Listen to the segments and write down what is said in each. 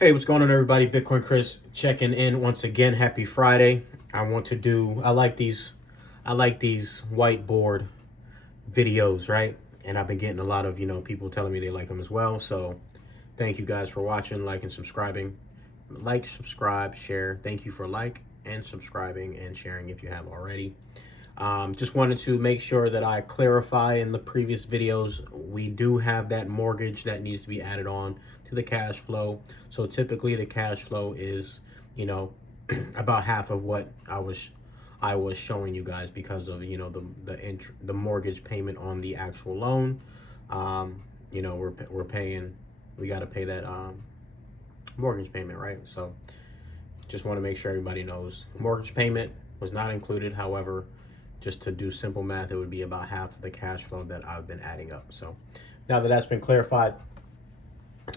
Hey, what's going on, everybody? Bitcoin Chris checking in once again. Happy Friday. I like these whiteboard videos, right? And I've been getting a lot of, people telling me they like them as well. So thank you guys for watching, like, and subscribing. Like, subscribe, share. Thank you for like and subscribing and sharing if you have already. Just wanted to make sure that I clarify in the previous videos, we do have that mortgage that needs to be added on to the cash flow. So typically the cash flow is, about half of what I was showing you guys because of, the mortgage payment on the actual loan. We got to pay that mortgage payment, right? So just want to make sure everybody knows mortgage payment was not included. However, just to do simple math, it would be about half of the cash flow that I've been adding up. So now that that's been clarified,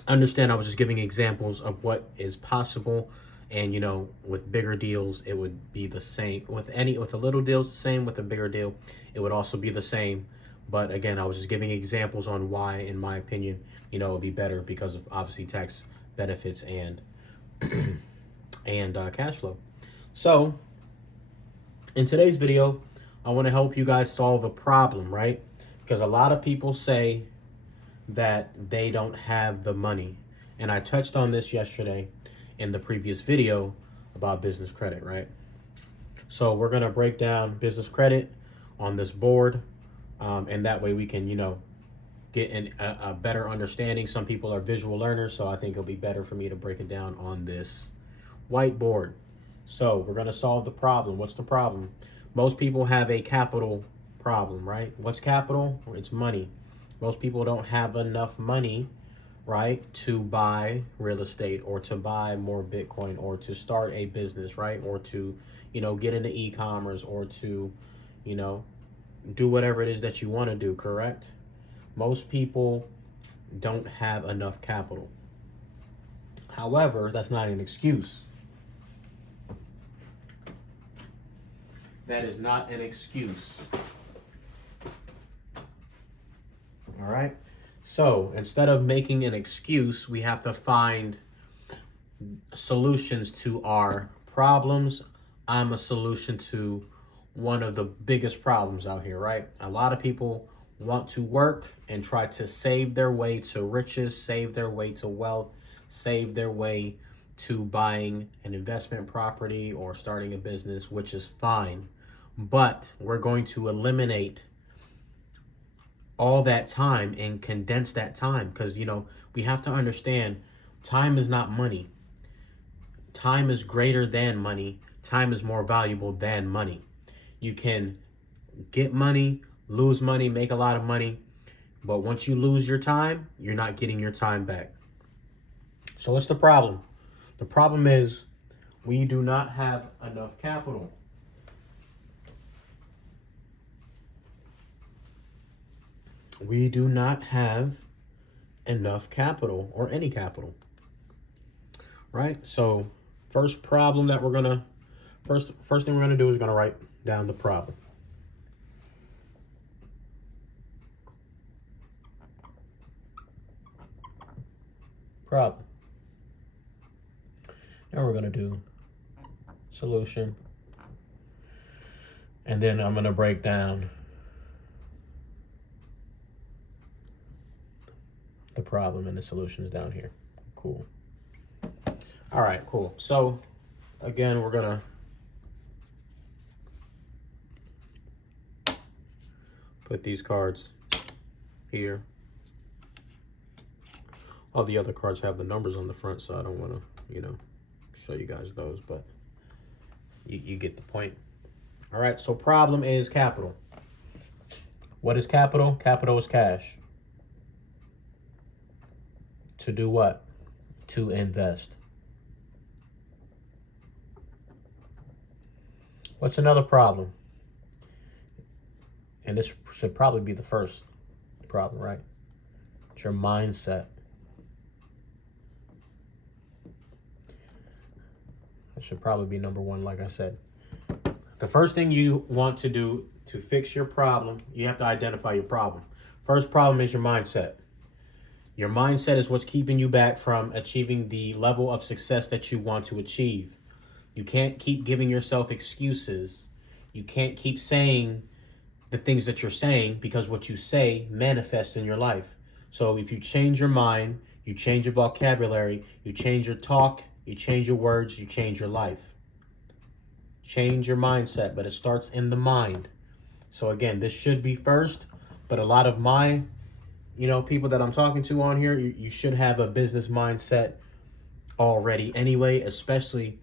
understand I was just giving examples of what is possible. And, with bigger deals, it would be the same. With a little deal, it's the same. With a bigger deal, it would also be the same. But again, I was just giving examples on why, in my opinion, it would be better because of obviously tax benefits and cash flow. So in today's video, I want to help you guys solve a problem, right? Because a lot of people say that they don't have the money. And I touched on this yesterday in the previous video about business credit, right? So we're going to break down business credit on this board. And that way we can, get a better understanding. Some people are visual learners, so I think it'll be better for me to break it down on this whiteboard. So we're going to solve the problem. What's the problem? Most people have a capital problem, right? What's capital? It's money. Most people don't have enough money, right, to buy real estate or to buy more Bitcoin or to start a business, right? Or to, get into e-commerce or to, do whatever it is that you want to do, correct? Most people don't have enough capital. However, that's not an excuse. That is not an excuse. All right. So instead of making an excuse, we have to find solutions to our problems. I'm a solution to one of the biggest problems out here, right? A lot of people want to work and try to save their way to riches, save their way to wealth, save their way to buying an investment property or starting a business, which is fine. But we're going to eliminate all that time and condense that time because, we have to understand time is not money. Time is greater than money. Time is more valuable than money. You can get money, lose money, make a lot of money. But once you lose your time, you're not getting your time back. So what's the problem? The problem is we do not have enough capital. We do not have enough capital or any capital, right? So first thing we're going to do is going to write down the problem. Problem. Now we're going to do solution. And then I'm going to break down the problem and the solutions down here. Cool. All right, cool. So again, we're going to put these cards here. All the other cards have the numbers on the front, so I don't want to, show you guys those, but you get the point. All right, so problem is capital. What is capital? Capital is cash. To do what? To invest. What's another problem? And this should probably be the first problem, right? It's your mindset. That should probably be number one, like I said. The first thing you want to do to fix your problem, you have to identify your problem. First problem is your mindset. Your mindset is what's keeping you back from achieving the level of success that you want to achieve. You can't keep giving yourself excuses. You can't keep saying the things that you're saying, because what you say manifests in your life. So if you change your mind, you change your vocabulary, you change your talk, you change your words, you change your life. Change your mindset, but it starts in the mind. So again, this should be first, but a lot of my, people that I'm talking to on here, you should have a business mindset already anyway, especially,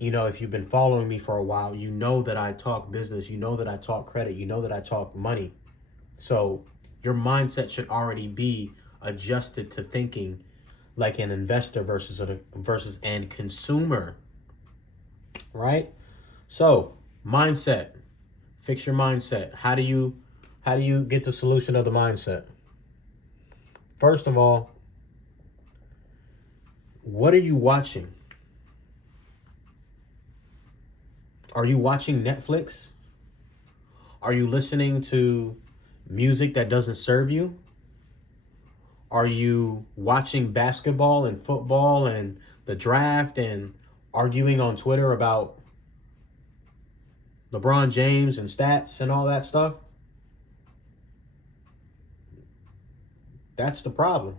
if you've been following me for a while, you know that I talk business, you know that I talk credit, you know that I talk money. So your mindset should already be adjusted to thinking like an investor versus an consumer, right? So mindset, fix your mindset. How do you get the solution of the mindset? First of all, what are you watching? Are you watching Netflix? Are you listening to music that doesn't serve you? Are you watching basketball and football and the draft and arguing on Twitter about LeBron James and stats and all that stuff? That's the problem.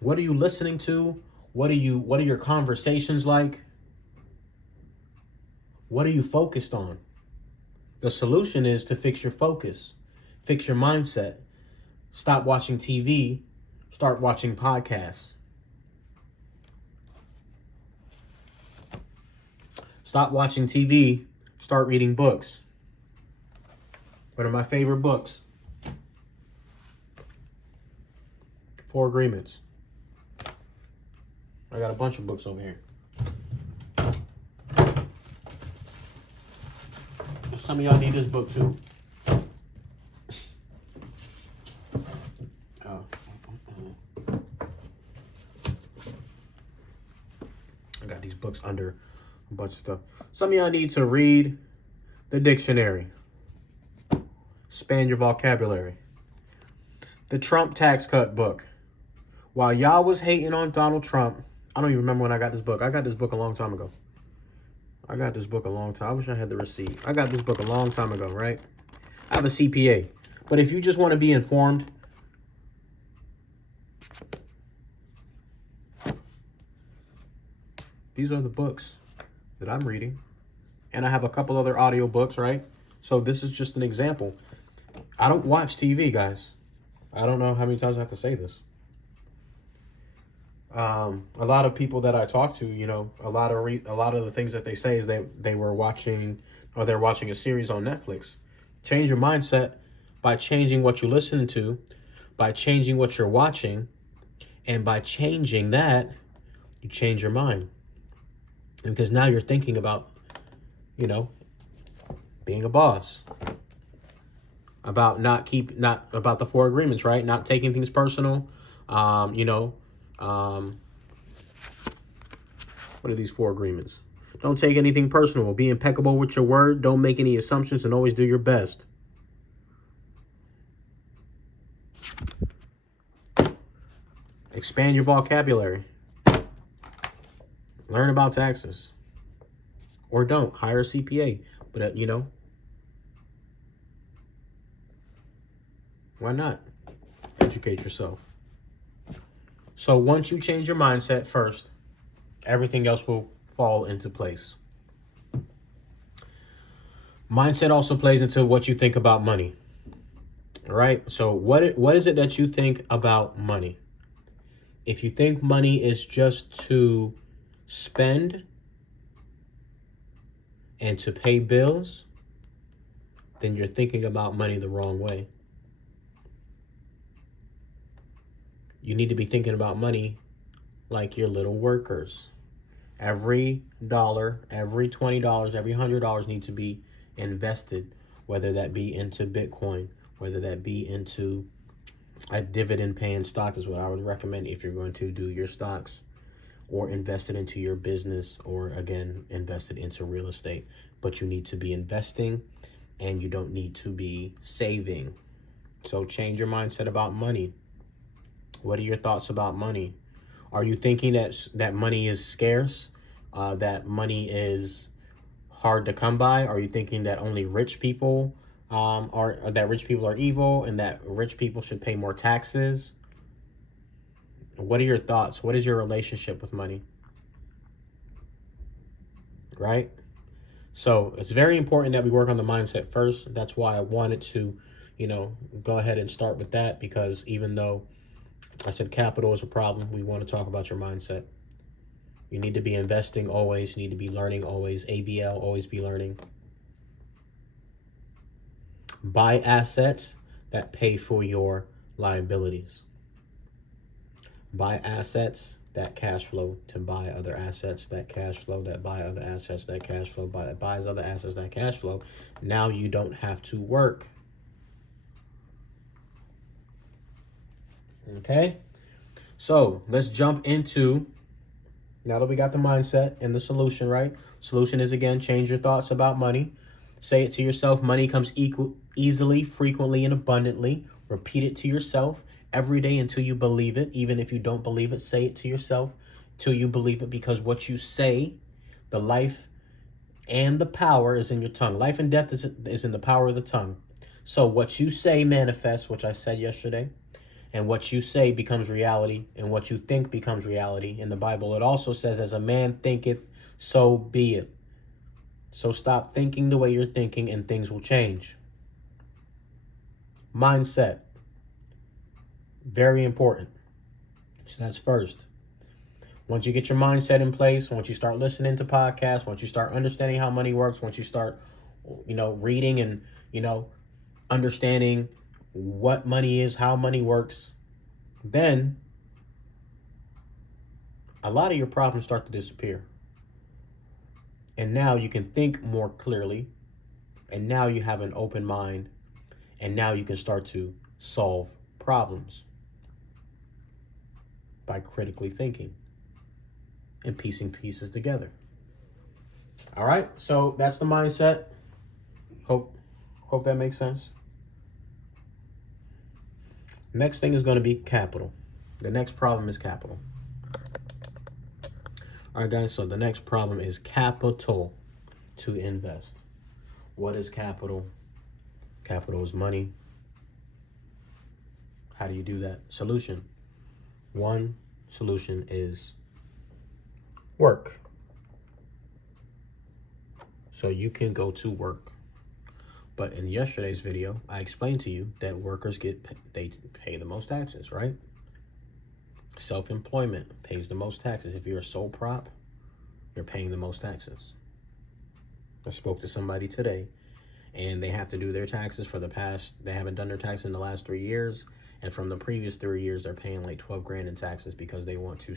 What are you listening to? What are your conversations like? What are you focused on? The solution is to fix your focus, fix your mindset. Stop watching TV, start watching podcasts. Stop watching TV, start reading books. What are my favorite books? 4 Agreements. I got a bunch of books over here. Some of y'all need this book too. I got these books under a bunch of stuff. Some of y'all need to read the dictionary. Expand your vocabulary. The Trump tax cut book. While y'all was hating on Donald Trump, I don't even remember when I got this book. I got this book a long time ago. I wish I had the receipt. I got this book a long time ago, right? I have a CPA. But if you just want to be informed, these are the books that I'm reading. And I have a couple other audio books, right? So this is just an example. I don't watch TV, guys. I don't know how many times I have to say this. A lot of people that I talk to, a lot of the things that they say is they were watching, or they're watching a series on Netflix. Change your mindset by changing what you listen to, by changing what you're watching, and by changing that, you change your mind. Because now you're thinking about, being a boss. About not about the 4 agreements, right? Not taking things personal. What are these 4 agreements? Don't take anything personal. Be impeccable with your word. Don't make any assumptions, and always do your best. Expand your vocabulary. Learn about taxes. Or don't. Hire a CPA. But, why not? Educate yourself. So once you change your mindset first, everything else will fall into place. Mindset also plays into what you think about money. All right? So what is it that you think about money? If you think money is just to spend and to pay bills, then you're thinking about money the wrong way. You need to be thinking about money like your little workers. Every dollar, every $20, every $100 needs to be invested, whether that be into Bitcoin, whether that be into a dividend paying stock is what I would recommend if you're going to do your stocks, or invest it into your business, or again, invest it into real estate. But you need to be investing and you don't need to be saving. So change your mindset about money. What are your thoughts about money? Are you thinking that money is scarce? That money is hard to come by? Are you thinking that only rich people are that rich people are evil and that rich people should pay more taxes? What are your thoughts? What is your relationship with money? Right? So it's very important that we work on the mindset first. That's why I wanted to, go ahead and start with that, because even though I said capital is a problem, we want to talk about your mindset. You need to be investing always. You need to be learning always. ABL, always be learning. Buy assets that pay for your liabilities. Buy assets that cash flow to buy other assets that cash flow, that buy other assets that cash flow, buys other assets that cash flow. Now you don't have to work. Okay? So let's jump into, now that we got the mindset and the solution, right? Solution is, again, change your thoughts about money. Say it to yourself: money comes easily, frequently, and abundantly. Repeat it to yourself every day until you believe it. Even if you don't believe it, say it to yourself till you believe it, because what you say, the life and the power is in your tongue. Life and death is in the power of the tongue. So what you say manifests, which I said yesterday, and what you say becomes reality, and what you think becomes reality. In the Bible, it also says, as a man thinketh, so be it. So stop thinking the way you're thinking and things will change. Mindset. Very important. So that's first. Once you get your mindset in place, once you start listening to podcasts, once you start understanding how money works, once you start, reading and, understanding what money is, how money works, then a lot of your problems start to disappear. And now you can think more clearly, and now you have an open mind, and now you can start to solve problems by critically thinking and piecing pieces together. All right, so that's the mindset. Hope that makes sense. Next thing is going to be capital. The next problem is capital. All right, guys, so the next problem is capital to invest. What is capital? Capital is money. How do you do that? Solution. One solution is work. So you can go to work. But in yesterday's video, I explained to you that workers they pay the most taxes, right? Self-employment pays the most taxes. If you're a sole prop, you're paying the most taxes. I spoke to somebody today, and they have to do their taxes they haven't done their taxes in the last 3 years. And from the previous 3 years, they're paying like 12 grand in taxes because they don't want to,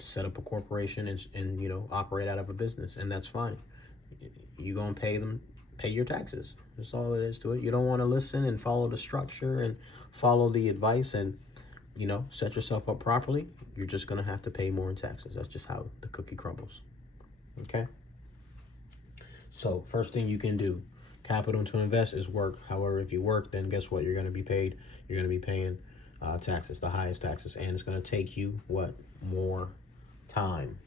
set up a corporation and operate out of a business. And that's fine. You're going to pay your taxes. That's all it is to it. You don't want to listen and follow the structure and follow the advice and, set yourself up properly. You're just going to have to pay more in taxes. That's just how the cookie crumbles. Okay? So first thing you can do, capital to invest, is work. However, if you work, then guess what? You're going to be paid. You're going to be paying taxes, the highest taxes. And it's going to take you, more time.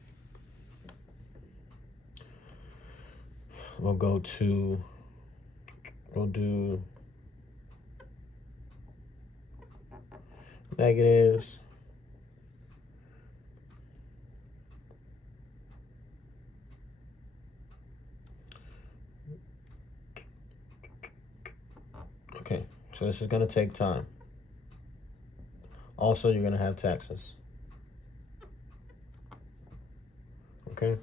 We'll do negatives. Okay, so this is going to take time. Also, you're going to have taxes. Okay?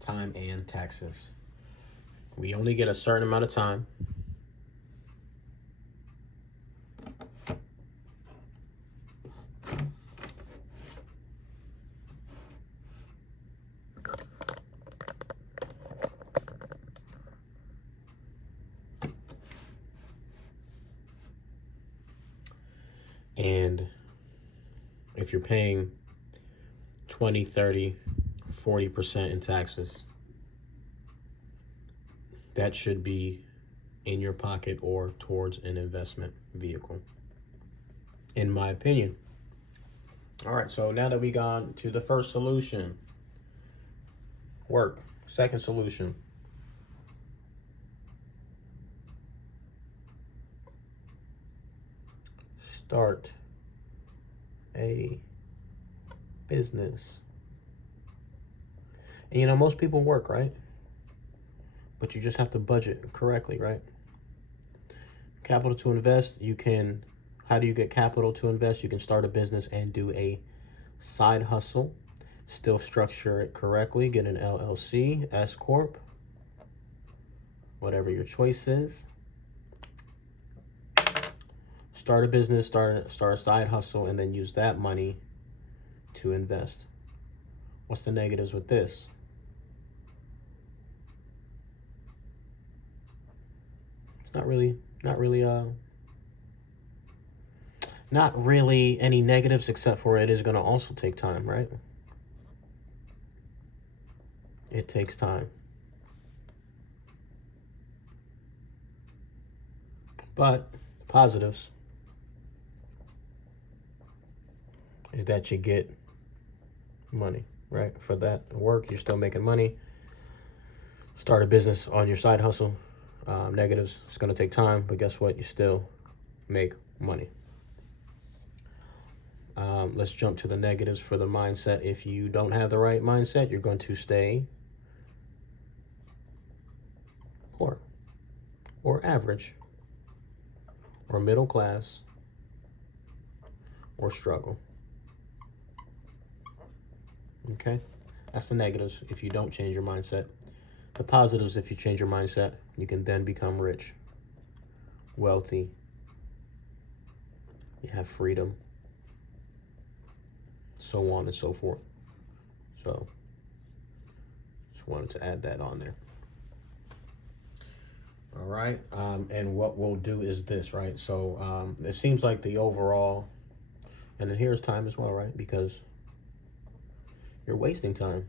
Time and taxes. We only get a certain amount of time. And if you're paying 20, 30, 40% in taxes, that should be in your pocket or towards an investment vehicle, in my opinion. All right, so now that we got to the first solution, work. Second solution, start a business. And most people work, right? But you just have to budget correctly, right? Capital to invest, how do you get capital to invest? You can start a business and do a side hustle. Still structure it correctly. Get an LLC, S Corp, whatever your choice is. Start a business, start a side hustle, and then use that money to invest. What's the negatives with this? It's not really any negatives, except for it is going to also take time, right? It takes time. But positives is that you get money, right? For that work, you're still making money. Start a business on your side hustle. Negatives, it's going to take time, but guess what? You still make money. Let's jump to the negatives for the mindset. If you don't have the right mindset, you're going to stay poor or average or middle class or struggle. Okay? That's the negatives if you don't change your mindset. The positives, if you change your mindset, you can then become rich, wealthy, you have freedom, so on and so forth. So, just wanted to add that on there. All right, and what we'll do is this, right? So, it seems like the overall, and then here's time as well, right? Because you're wasting time.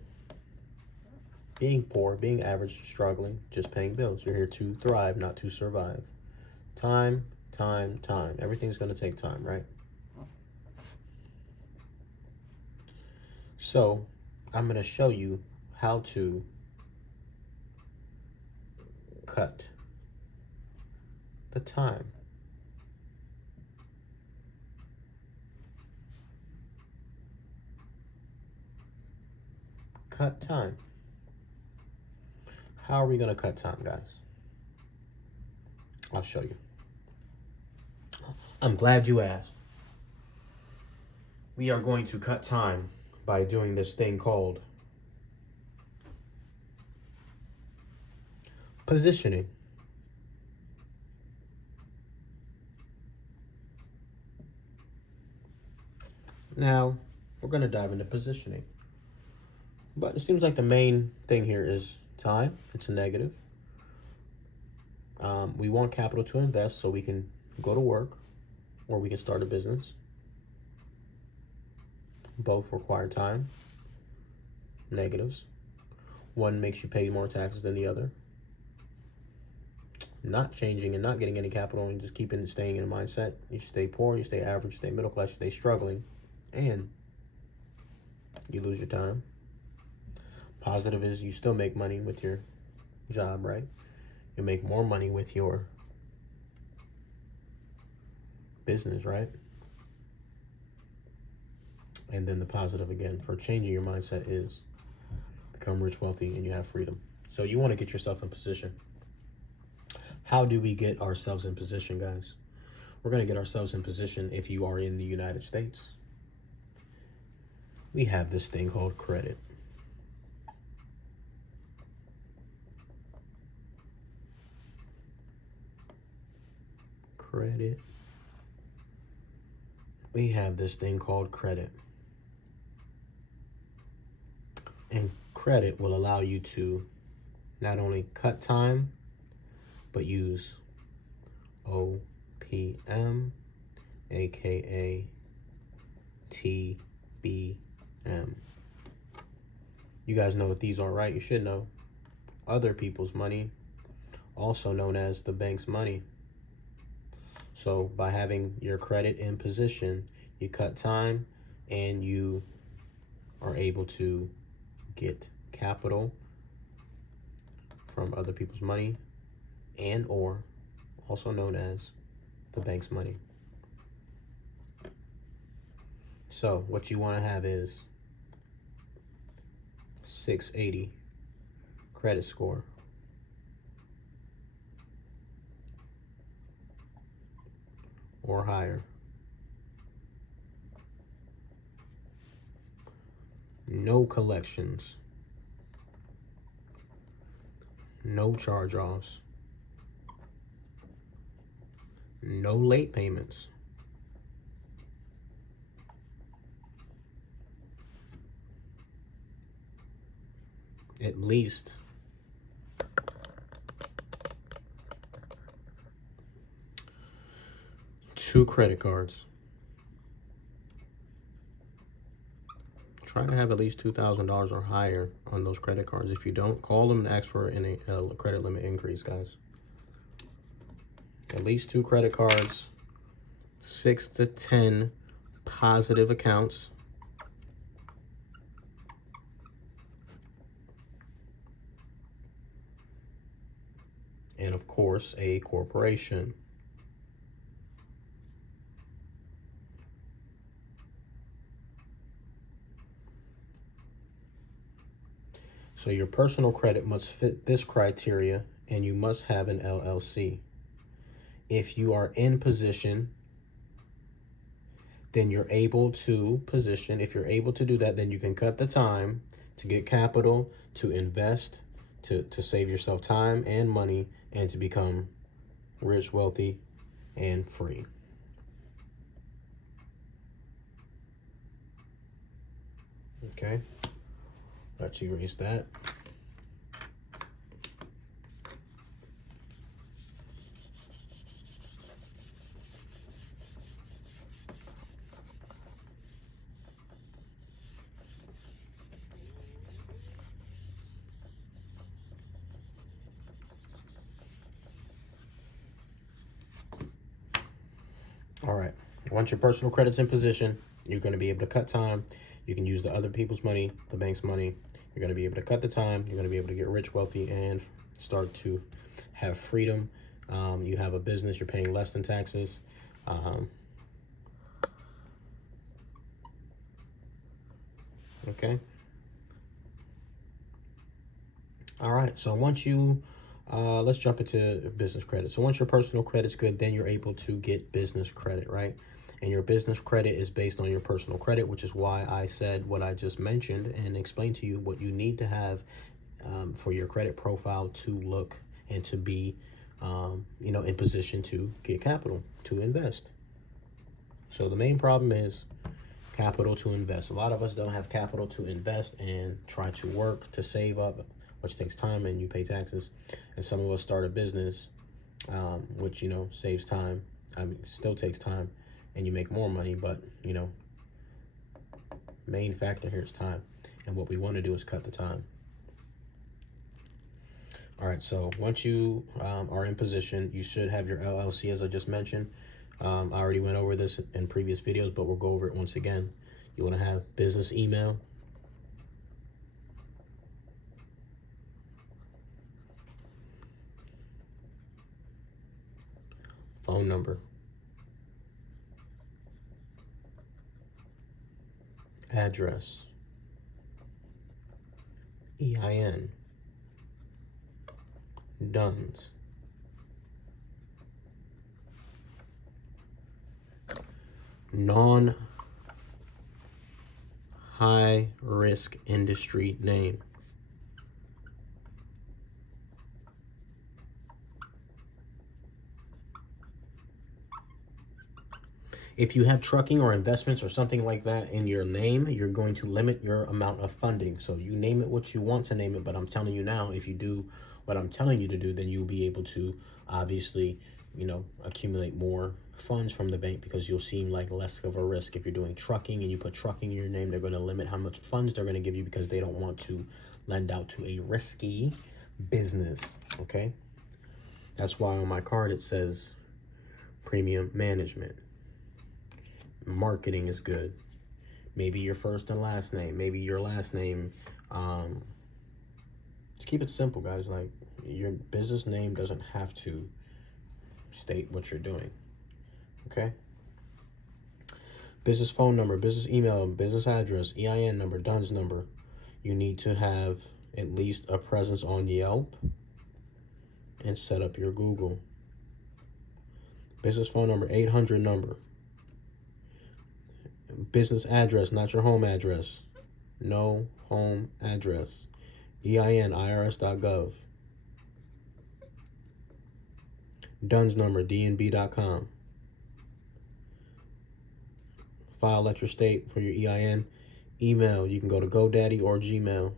Being poor, being average, struggling, just paying bills. You're here to thrive, not to survive. Time. Everything's going to take time, right? So, I'm going to show you how to cut the time. Cut time. How are we going to cut time, guys? I'll show you. I'm glad you asked. We are going to cut time by doing this thing called positioning. Now, we're going to dive into positioning. But it seems like the main thing here is time. It's a negative. We want capital to invest so we can go to work or we can start a business. Both require time. Negatives. One makes you pay more taxes than the other. Not changing and not getting any capital and just staying in a mindset. You stay poor, you stay average, you stay middle class, you stay struggling, and you lose your time. Positive is you still make money with your job, right? You make more money with your business, right? And then the positive again for changing your mindset is become rich, wealthy, and you have freedom. So you want to get yourself in position. How do we get ourselves in position, guys? We're going to get ourselves in position if you are in the United States. We have this thing called credit. Credit. We have this thing called credit. And credit will allow you to not only cut time, but use OPM, aka TBM. You guys know what these are, right? You should know. Other people's money, also known as the bank's money. So by having your credit in position, you cut time and you are able to get capital from other people's money, and or also known as the bank's money. So what you want to have is 680 credit score, or higher. No collections, no charge-offs, no late payments, at least 2 credit cards. Try to have at least $2,000 or higher on those credit cards. If you don't, call them and ask for a credit limit increase, guys. At least 2 credit cards, 6 to 10 positive accounts, and of course, a corporation. So your personal credit must fit this criteria, and you must have an LLC. If you are in position, then you're able to position. If you're able to do that, then you can cut the time to get capital, to invest, to save yourself time and money, and to become rich, wealthy, and free. Okay, let's erase that. All right, once your personal credit's in position, you're going to be able to cut time. You can use the other people's money, the bank's money. You're going to be able to cut the time. You're going to be able to get rich, wealthy, and start to have freedom. You have a business. You're paying less than taxes. Okay. All right. So once you, let's jump into business credit. So once your personal credit's good, then you're able to get business credit, right? And your business credit is based on your personal credit, which is why I said what I just mentioned and explained to you what you need to have for your credit profile to look and to be, in position to get capital to invest. So the main problem is capital to invest. A lot of us don't have capital to invest and try to work to save up, which takes time, and you pay taxes. And some of us start a business, which, saves time. Still takes time, and you make more money, but, main factor here is time. And what we want to do is cut the time. All right, so once you are in position, you should have your LLC, as I just mentioned. I already went over this in previous videos, but we'll go over it once again. You want to have business email, phone number, address, EIN, DUNS, non-high risk industry name. If you have trucking or investments or something like that in your name, you're going to limit your amount of funding. So you name it what you want to name it, but I'm telling you now, if you do what I'm telling you to do, then you'll be able to obviously, accumulate more funds from the bank, because you'll seem like less of a risk. If you're doing trucking and you put trucking in your name, they're going to limit how much funds they're going to give you, because they don't want to lend out to a risky business. Okay. That's why on my card it says premium management. Marketing is good. Maybe your first and last name. Maybe your last name. Just keep it simple, guys. Like, your business name doesn't have to state what you're doing. Okay? Business phone number, business email, business address, EIN number, DUNS number. You need to have at least a presence on Yelp and set up your Google. Business phone number, 800 number. Business address, not your home address. No home address. EIN, irs.gov. DUNS number, dnb.com. File at your state for your EIN. Email, you can go to GoDaddy or Gmail.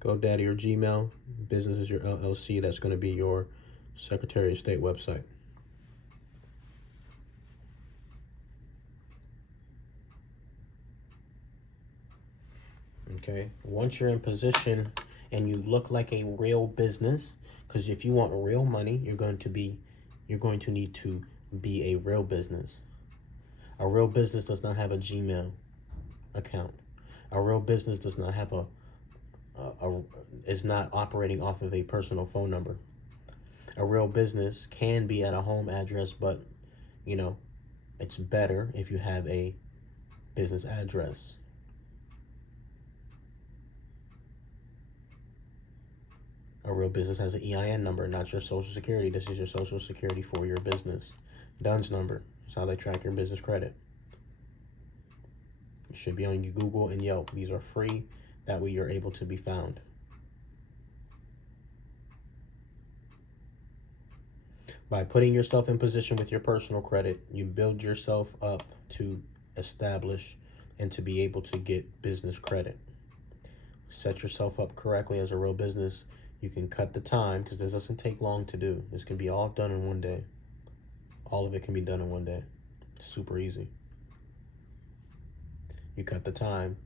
GoDaddy or Gmail. Business is your LLC. That's going to be your Secretary of State website. Okay, once you're in position and you look like a real business, because if you want real money, you're going to need to be a real business. A real business does not have a Gmail account. A real business does not have is not operating off of a personal phone number. A real business can be at a home address, but it's better if you have a business address. A real business has an EIN number, not your social security. This is your social security for your business. DUNS number. That's how they track your business credit. It should be on Google and Yelp. These are free. That way you're able to be found. By putting yourself in position with your personal credit, you build yourself up to establish and to be able to get business credit. Set yourself up correctly as a real business. You can cut the time, because this doesn't take long to do. This can be all done in one day. All of it can be done in one day. It's super easy. You cut the time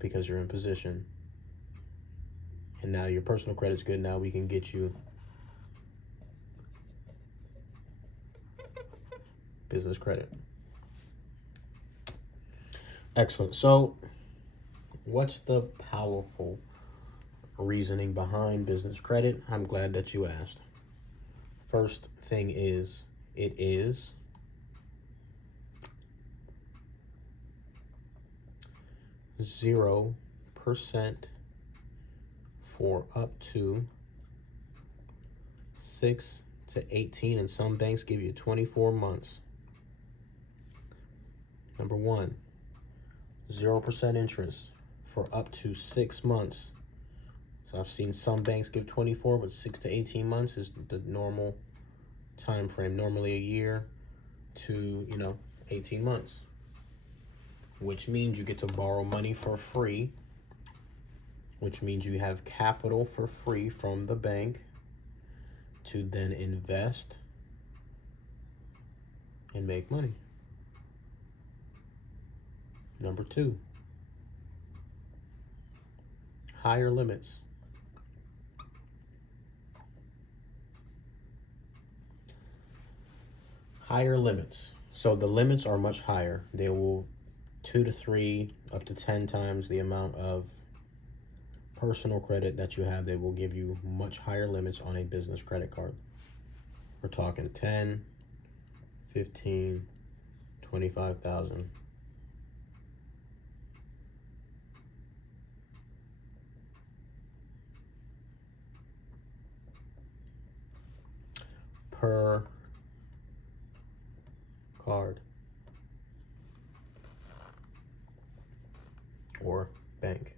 because you're in position. And now your personal credit's good. Now we can get you business credit. Excellent. So what's the powerful reasoning behind business credit? I'm glad that you asked. First thing is, it is 0% for up to 6 to 18, and some banks give you 24 months. Number one, 0% interest for up to 6 months. So I've seen some banks give 24, but 6 to 18 months is the normal time frame. Normally a year to 18 months, which means you get to borrow money for free, which means you have capital for free from the bank to then invest and make money. Number two, higher limits. Higher limits. So the limits are much higher. They will 2 to 3, up to 10 times the amount of personal credit that you have. They will give you much higher limits on a business credit card. We're talking 10, 15, 25,000. Per card or bank.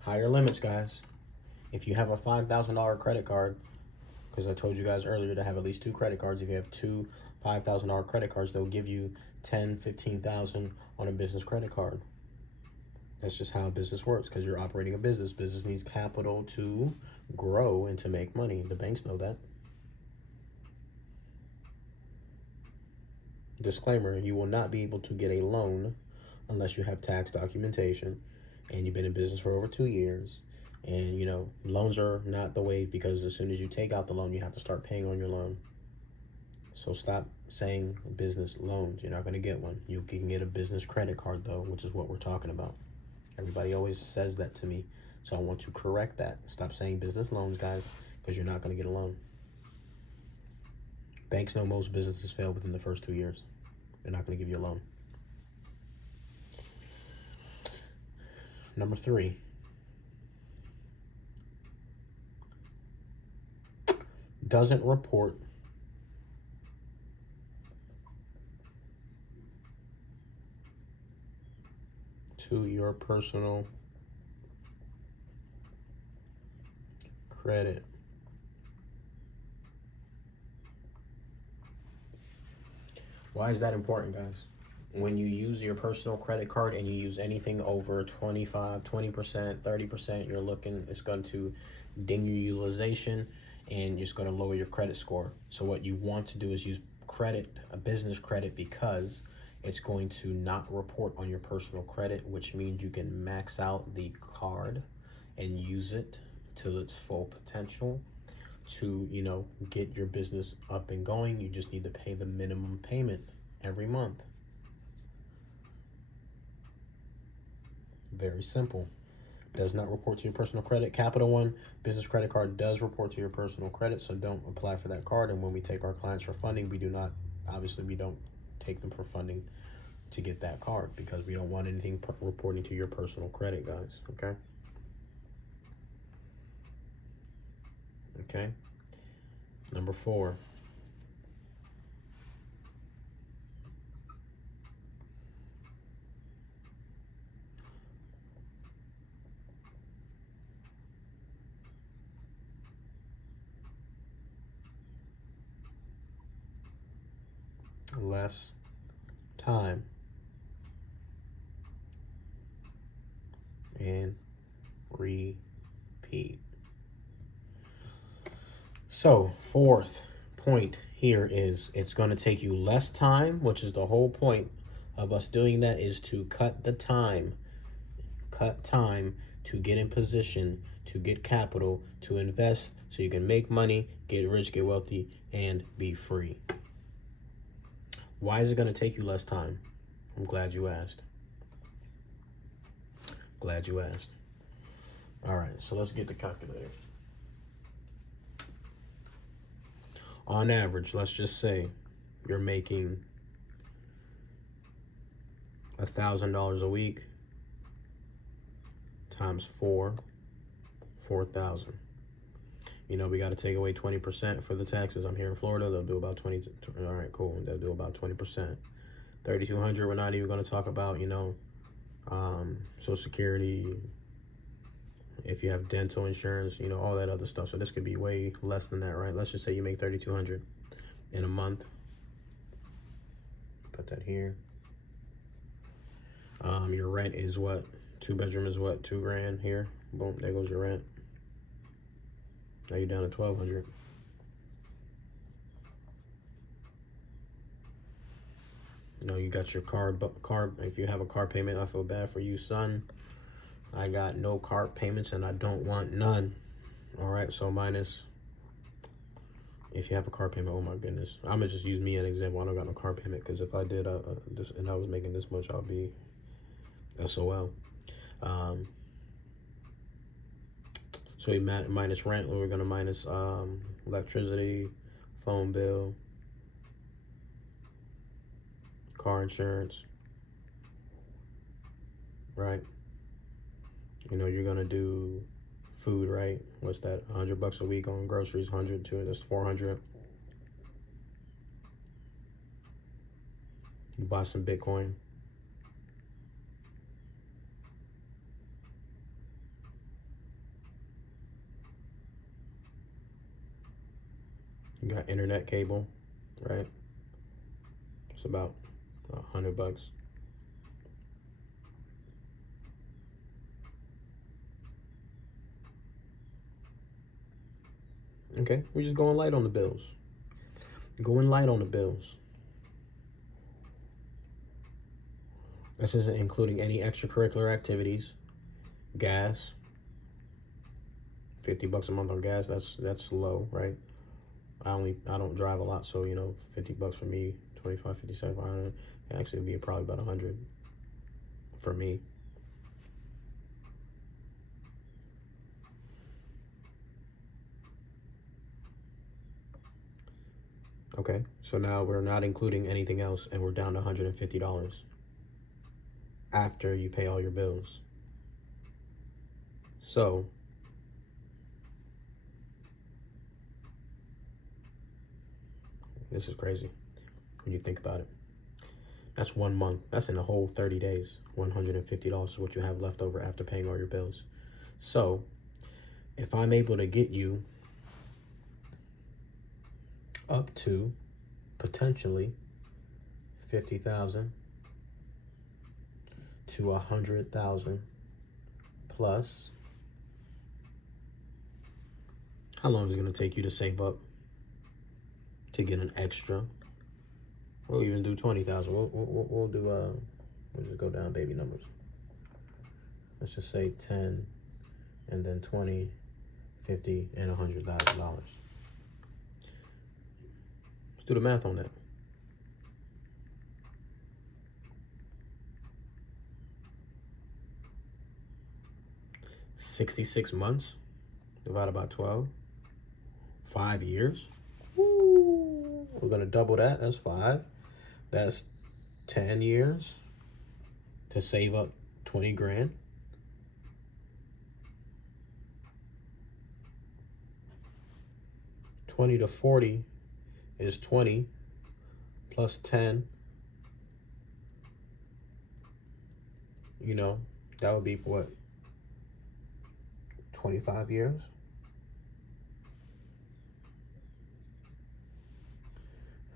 Higher limits, guys. If you have a $5,000 credit card, because I told you guys earlier to have at least 2 credit cards. If you have 2 $5,000 credit cards, they'll give you 10, 15,000 on a business credit card. That's just how business works, because you're operating a business. Business needs capital to grow and to make money. The banks know that. Disclaimer, you will not be able to get a loan unless you have tax documentation. and you've been in business for over 2 years, and loans are not the way, because as soon as you take out the loan, you have to start paying on your loan. So stop saying business loans. You're not going to get one. You can get a business credit card, though, which is what we're talking about. Everybody always says that to me, so I want to correct that. Stop saying business loans, guys, because you're not going to get a loan. Banks know most businesses fail within the first 2 years. They're not going to give you a loan. Number 3. Doesn't report to your personal credit. Why is that important, guys? When you use your personal credit card and you use anything over 20%, 30%, it's going to ding your utilization, and it's going to lower your credit score. So what you want to do is use a business credit, because it's going to not report on your personal credit, which means you can max out the card and use it to its full potential to, get your business up and going. You just need to pay the minimum payment every month. Very simple. Does not report to your personal credit. Capital One business credit card does report to your personal credit, so don't apply for that card. And when we take our clients for funding, we don't take them for funding to get that card, because we don't want anything reporting to your personal credit, guys. Okay. Number 4. Less time and repeat. So, 4th point here is it's going to take you less time, which is the whole point of us doing that, is to cut time to get in position, to get capital, to invest, so you can make money, get rich, get wealthy, and be free. Why is it going to take you less time? I'm glad you asked. All right, so let's get the calculator. On average, let's just say you're making $1,000 a week times 4,000. We got to take away 20% for the taxes. I'm here in Florida. They'll do about 20. All right, cool. They'll do about 20%. 3,200. We're not even going to talk about, Social Security, if you have dental insurance, all that other stuff. So this could be way less than that, right? Let's just say you make 3,200 in a month. Put that here. Your rent is what? 2-bedroom is what? $2,000 here. Boom, there goes your rent. Now you're down to 1,200. You got your car. If you have a car payment, I feel bad for you, son. I got no car payments, and I don't want none. All right, so minus. If you have a car payment, oh my goodness, I'm gonna just use me as an example. I don't got no car payment, because if I did this and I was making this much, I'll be SOL. So we minus rent. We're gonna minus electricity, phone bill, car insurance, right? You're gonna do food, right? What's that? $100 a week on groceries. 100 to that's 400. You buy some Bitcoin. You got internet cable, right? It's about $100. Okay, we're just going light on the bills. This isn't including any extracurricular activities. gas, $50 a month on gas, that's low, right? I don't drive a lot, so, you know, $50 for me, 25, 57, 500, actually it'd be probably about 100 for me. Okay, so now we're not including anything else, and we're down to $150 after you pay all your bills. So this is crazy when you think about it. That's 1 month. That's in a whole 30 days. $150 is what you have left over after paying all your bills. So if I'm able to get you up to potentially 50,000 to 100,000 plus, how long is it going to take you to save up to get an extra? We'll even do 20,000. We'll do we'll just go down baby numbers. Let's just say 10, and then 20, 50, and $100,000. Let's do the math on that. $66 months divided by 12. 5 years. Woo. We're gonna double that. That's 5. That's 10 years to save up 20 grand. $20 to 40 is 20 plus 10. You know, that would be what? 25 years.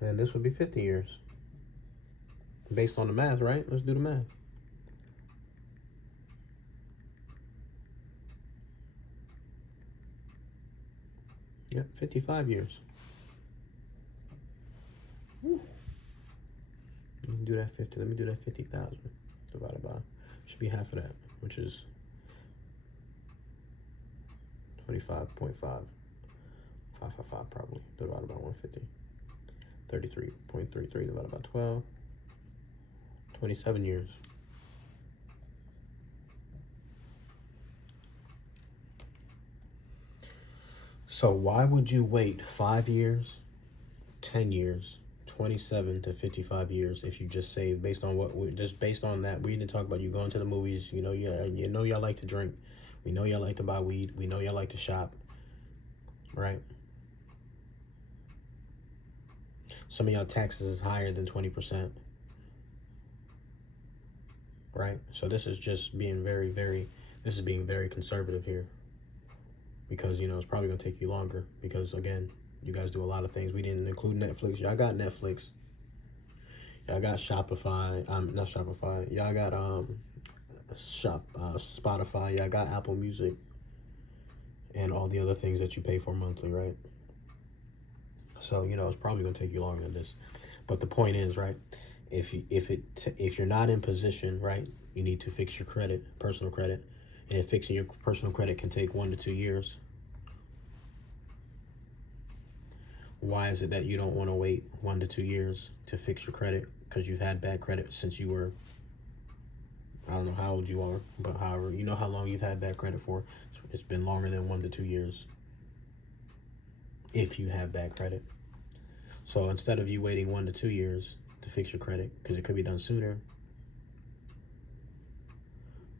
And this would be 50 years. Based on the math, right? Let's do the math. Yep, 55 years. Woo. Let me do that 50. Let me do that 50,000 divided by, should be half of that, which is 25.5. 555 probably divided by 150. 33.33 divided by 12. 27 years. So why would you wait 5 years, 10 years, 27 to 55 years if you just save based on what we just based on that? We didn't talk about you going to the movies. You know, y'all like to drink. We know y'all like to buy weed. We know y'all like to shop, right? Some of y'all taxes is higher than 20%. Right? So this is just being this is being very conservative here. Because, you know, it's probably going to take you longer. Because, again, you guys do a lot of things. We didn't include Netflix. Y'all got Netflix. Y'all got Shopify. Not Shopify. Y'all got Spotify. Y'all got Apple Music. And all the other things that you pay for monthly, right? So, you know, it's probably going to take you longer than this. But the point is, right, if you're not in position, right, you need to fix your credit, personal credit. And if fixing your personal credit can take 1 to 2 years, why is it that you don't want to wait 1 to 2 years to fix your credit? Because you've had bad credit since you were, I don't know how old you are, but however, you know how long you've had bad credit for. It's been longer than 1 to 2 years if you have bad credit. So instead of you waiting 1 to 2 years to fix your credit, because it could be done sooner,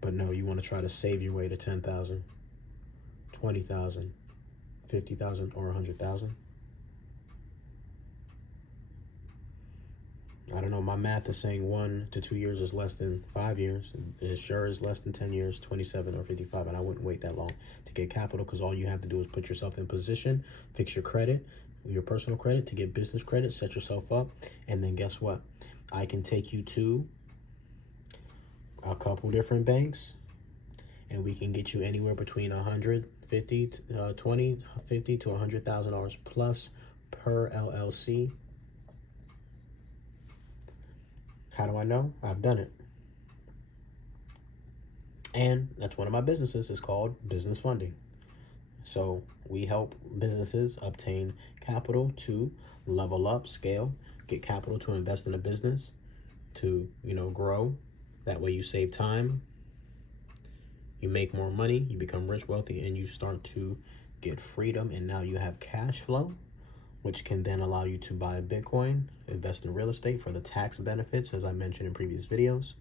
but no, you want to try to save your way to 10,000, 20,000, 50,000, or 100,000. I don't know. My math is saying 1 to 2 years is less than 5 years. It sure is less than 10 years, 27 or 55. And I wouldn't wait that long to get capital, because all you have to do is put yourself in position, fix your credit, your personal credit, to get business credit, set yourself up. And then guess what? I can take you to a couple different banks, and we can get you anywhere between $20, $50 to $100,000 plus per LLC. How do I know? I've done it. And that's one of my businesses. It's called Business Funding. So we help businesses obtain capital to level up, scale, get capital to invest in a business, to, grow. That way you save time, you make more money, you become rich, wealthy, and you start to get freedom. And now you have cash flow, which can then allow you to buy Bitcoin, invest in real estate for the tax benefits, as I mentioned in previous videos.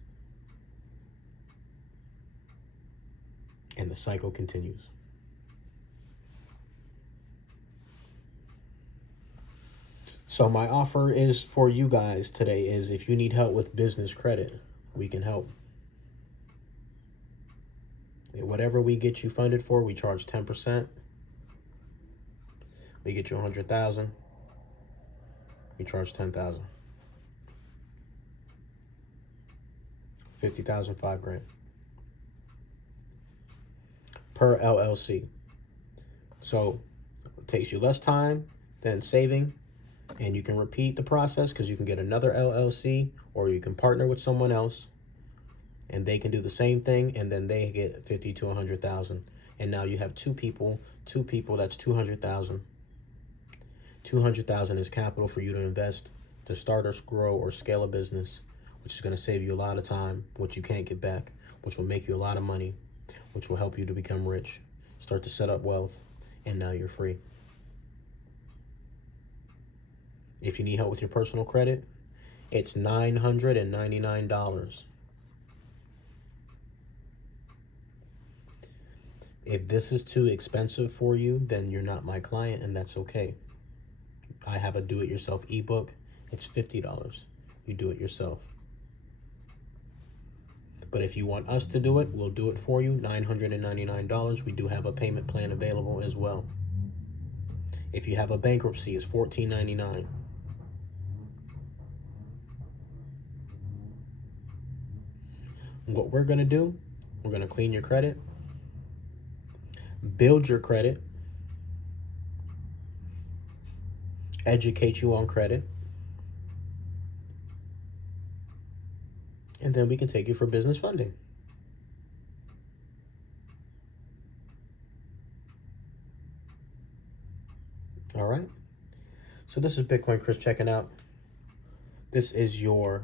And the cycle continues. So my offer is for you guys today is if you need help with business credit, we can help. Whatever we get you funded for, we charge 10%. We get you 100,000. We charge 10,000. 50,000, $5,000 per LLC. So it takes you less time than saving, and you can repeat the process because you can get another LLC, or you can partner with someone else and they can do the same thing, and then they get 50 to 100,000. And now you have two people, that's 200,000. 200,000 is capital for you to invest to start or grow or scale a business, which is going to save you a lot of time, which you can't get back, which will make you a lot of money, which will help you to become rich, start to set up wealth, and now you're free. If you need help with your personal credit, it's $999. If this is too expensive for you, then you're not my client, and that's okay. I have a do-it-yourself ebook. It's $50. You do it yourself. But if you want us to do it, we'll do it for you. $999. We do have a payment plan available as well. If you have a bankruptcy, it's $14.99. What we're going to do, we're going to clean your credit, build your credit, educate you on credit, and then we can take you for business funding. All right. So this is Bitcoin Chris checking out. This is your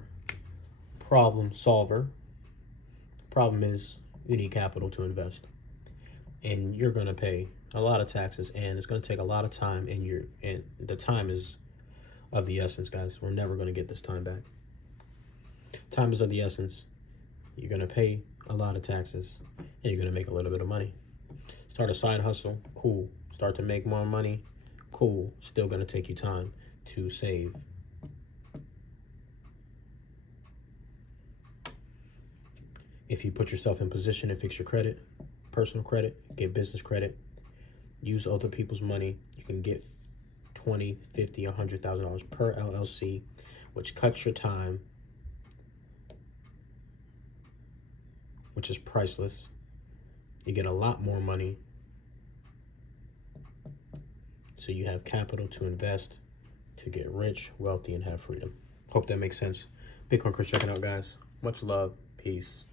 problem solver. Problem is you need capital to invest, and you're going to pay a lot of taxes, and it's going to take a lot of time, and the time is of the essence, guys. We're never going to get this time back. Time is of the essence. You're going to pay a lot of taxes, and you're going to make a little bit of money. Start a side hustle, cool. Start to make more money, cool. Still going to take you time to save. If you put yourself in position to fix your credit, personal credit, get business credit, use other people's money, you can get $20, $50, $100,000 per LLC, which cuts your time, which is priceless. You get a lot more money, so you have capital to invest, to get rich, wealthy, and have freedom. Hope that makes sense. Bitcoin Chris checking out, guys. Much love. Peace.